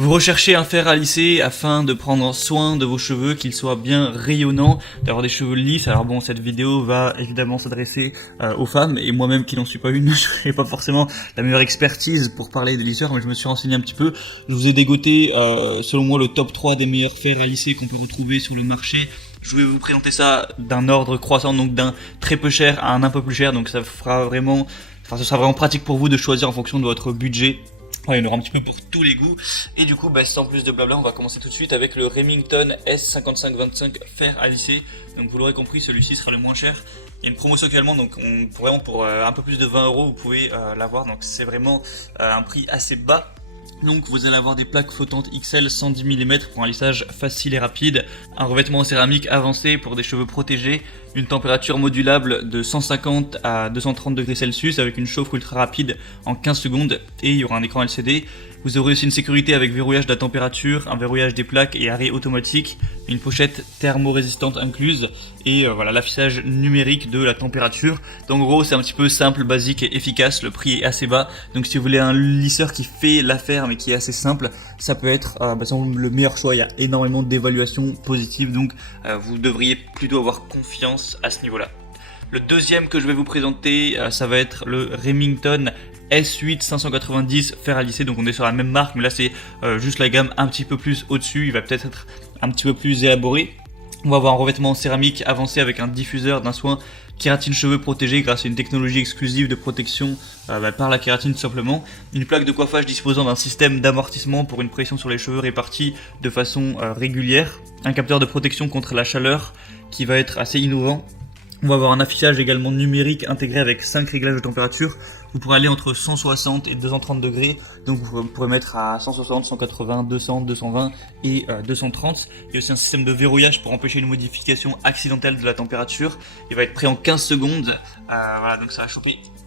Vous recherchez un fer à lisser afin de prendre soin de vos cheveux, qu'ils soient bien rayonnants, d'avoir des cheveux lisses. Alors bon, cette vidéo va évidemment s'adresser aux femmes, et moi-même qui n'en suis pas une, je n'ai pas forcément la meilleure expertise pour parler des lisseurs, mais je me suis renseigné un petit peu. Je vous ai dégoté, selon moi, le top 3 des meilleurs fers à lisser qu'on peut retrouver sur le marché. Je vais vous présenter ça d'un ordre croissant, donc d'un très peu cher à un peu plus cher, donc ça fera vraiment, ce sera vraiment pratique pour vous de choisir en fonction de votre budget. Ouais, il y en aura un petit peu pour tous les goûts. Et du coup, sans plus de blabla, on va commencer tout de suite avec le Remington S5525 fer à lisser. Donc vous l'aurez compris, celui-ci sera le moins cher. Il y a une promotion actuellement, donc vraiment pour un peu plus de 20 €, vous pouvez l'avoir. Donc c'est vraiment un prix assez bas. Donc vous allez avoir des plaques flottantes XL 110 mm pour un lissage facile et rapide, un revêtement en céramique avancé pour des cheveux protégés, une température modulable de 150 à 230 degrés Celsius avec une chauffe ultra rapide en 15 secondes et il y aura un écran LCD. Vous aurez aussi une sécurité avec verrouillage de la température, un verrouillage des plaques et arrêt automatique, une pochette thermo-résistante incluse et voilà l'affichage numérique de la température. Donc en gros c'est un petit peu simple, basique et efficace, le prix est assez bas. Donc si vous voulez un lisseur qui fait l'affaire mais qui est assez simple, ça peut être le meilleur choix. Il y a énormément d'évaluations positives, donc vous devriez plutôt avoir confiance à ce niveau-là. Le deuxième que je vais vous présenter, ça va être le Remington S8 590 fer à lisser. Donc on est sur la même marque, mais là c'est juste la gamme un petit peu plus au-dessus. Il va peut-être être un petit peu plus élaboré. On va avoir un revêtement en céramique avancé avec un diffuseur d'un soin kératine cheveux protégé grâce à une technologie exclusive de protection par la kératine tout simplement. Une plaque de coiffage disposant d'un système d'amortissement pour une pression sur les cheveux répartie de façon régulière. Un capteur de protection contre la chaleur qui va être assez innovant. On va avoir un affichage également numérique intégré avec 5 réglages de température. Vous pourrez aller entre 160 et 230 degrés. Donc vous pourrez mettre à 160, 180, 200, 220 et 230. Il y a aussi un système de verrouillage pour empêcher une modification accidentelle de la température. Il va être prêt en 15 secondes. Voilà, donc ça va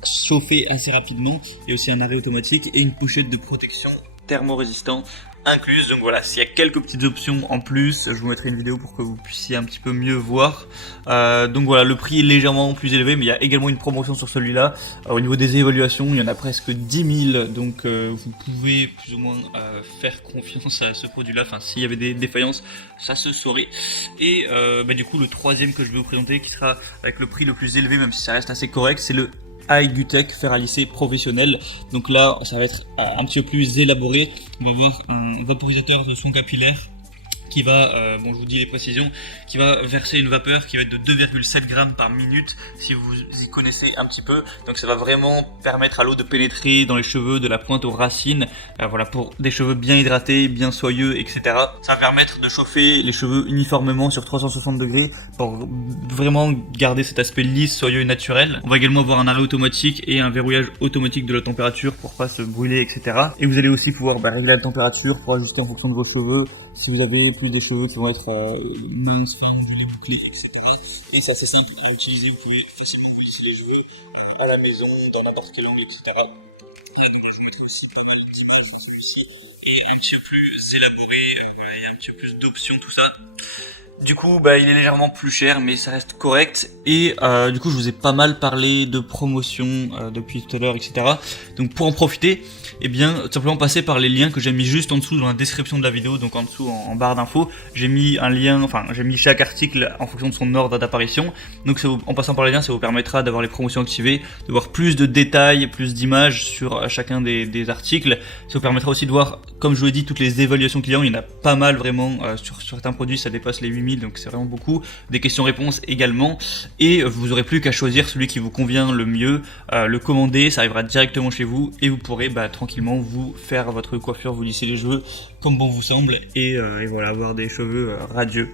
chauffer assez rapidement. Il y a aussi un arrêt automatique et une pochette de protection thermo-résistant incluse. Donc voilà, s'il y a quelques petites options en plus, je vous mettrai une vidéo pour que vous puissiez un petit peu mieux voir. Donc voilà, le prix est légèrement plus élevé, mais il y a également une promotion sur celui-là. Au niveau des évaluations, il y en a presque 10 000, donc vous pouvez plus ou moins faire confiance à ce produit-là. Enfin, s'il y avait des défaillances, ça se saurait. Et du coup, le troisième que je vais vous présenter, qui sera avec le prix le plus élevé, même si ça reste assez correct, c'est le Haigutek fer à lisser professionnel. Donc là ça va être un petit peu plus élaboré. On va avoir un vaporisateur de soin capillaire qui va, je vous dis les précisions, qui va verser une vapeur qui va être de 2,7 grammes par minute si vous y connaissez un petit peu. Donc ça va vraiment permettre à l'eau de pénétrer dans les cheveux de la pointe aux racines, voilà, pour des cheveux bien hydratés, bien soyeux, etc. Ça va permettre de chauffer les cheveux uniformément sur 360 degrés pour vraiment garder cet aspect lisse, soyeux et naturel. On va également avoir un arrêt automatique et un verrouillage automatique de la température pour pas se brûler, etc. Et vous allez aussi pouvoir régler la température pour ajuster en fonction de vos cheveux. Si vous avez plus des cheveux qui vont être minces, fins, ondulés, bouclés, etc. Et c'est assez simple à utiliser, vous pouvez facilement lisser les cheveux à la maison, dans n'importe quel angle, etc. Après, je vous mettrai aussi pas mal d'images sur celui-ci et un petit peu plus élaboré, voilà, il y a un petit peu plus d'options, tout ça. Du coup, il est légèrement plus cher, mais ça reste correct. Et du coup, je vous ai pas mal parlé de promotion depuis tout à l'heure, etc. Donc pour en profiter, tout simplement passer par les liens que j'ai mis juste en dessous dans la description de la vidéo, donc en dessous en barre d'infos. J'ai mis un lien, j'ai mis chaque article en fonction de son ordre d'apparition. Donc en passant par les liens, ça vous permettra d'avoir les promotions activées, de voir plus de détails, plus d'images sur chacun des articles. Ça vous permettra aussi de voir, comme je vous l'ai dit, toutes les évaluations clients. Il y en a pas mal vraiment sur certains produits, ça dépasse les 8000, donc c'est vraiment beaucoup. Des questions-réponses également. Et vous n'aurez plus qu'à choisir celui qui vous convient le mieux, le commander, ça arrivera directement chez vous et vous pourrez tranquillement vous faire votre coiffure, vous lisser les cheveux comme bon vous semble et voilà, avoir des cheveux radieux.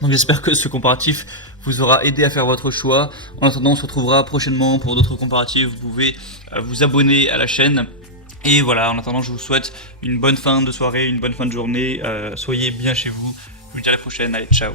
Donc j'espère que ce comparatif vous aura aidé à faire votre choix. En attendant, on se retrouvera prochainement pour d'autres comparatifs. Vous pouvez vous abonner à la chaîne. Et voilà, en attendant, je vous souhaite une bonne fin de soirée, une bonne fin de journée. Soyez bien chez vous. Je vous dis à la prochaine. Allez, ciao.